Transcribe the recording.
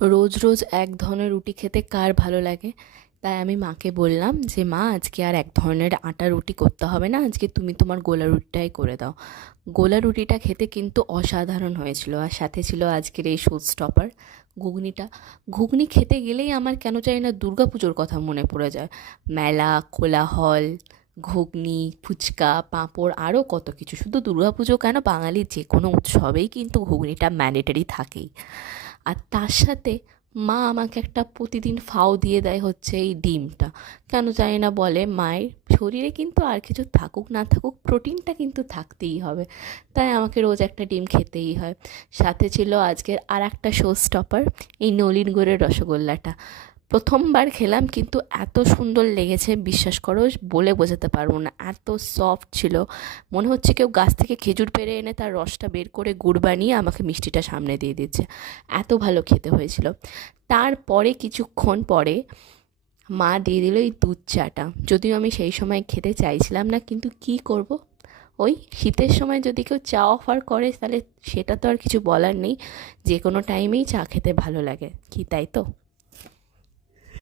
রোজ রোজ এক ধরনের রুটি খেতে কার ভালো লাগে? তাই আমি মাকে বললাম যে মা, আজকে আর এক ধরনের আটা রুটি করতে হবে না, আজকে তুমি তোমার গোলা রুটিটাই করে দাও। গোলা রুটিটা খেতে কিন্তু অসাধারণ হয়েছিল, আর সাথে ছিল আজকের এই শো স্টপার, ঘুগনিটা। ঘুগনি খেতে গেলেই আমার কেন জানি না দুর্গাপুজোর কথা মনে পড়ে যায়। মেলা, কোলাহল, ঘুগনি, ফুচকা, পাঁপড়, আরও কত কিছু। শুধু দুর্গাপুজো কেন, বাঙালির যে কোনো উৎসবেই কিন্তু ঘুগনিটা ম্যান্ডেটরি থাকেই। আর তার সাথে মা আমাকে একটা প্রতিদিন ফাও দিয়ে দেয়, হচ্ছে এই ডিমটা। কেন জানি না, বলে মায়ের শরীরে কিন্তু আর কিছু থাকুক না থাকুক, প্রোটিনটা কিন্তু থাকতেই হবে। তাই আমাকে রোজ একটা ডিম খেতেই হয়। সাথে ছিল আজকের আর একটা শো স্টপার, এই নলিন গুড়ের রসগোল্লাটা। প্রথমবার খেলাম, কিন্তু এত সুন্দর লেগেছে, বিশ্বাস করো, বলে বোঝাতে পারবো না। এত সফট ছিল, মনে হচ্ছে কেউ গাছ থেকে খেজুর পেড়ে এনে তার রসটা বের করে গুড় বানিয়ে আমাকে মিষ্টিটা সামনে দিয়ে দিচ্ছে। এত ভালো খেতে হয়েছিল। তারপরে কিছুক্ষণ পরে মা দিয়ে দিল এই দুধ চাটা। যদিও আমি সেই সময় খেতে চাইছিলাম না, কিন্তু কি করব, ওই শীতের সময় যদি কেউ চা অফার করে তাহলে সেটা তো আর কিছু বলার নেই। যে কোনো টাইমেই চা খেতে ভালো লাগে, কি তাই তো?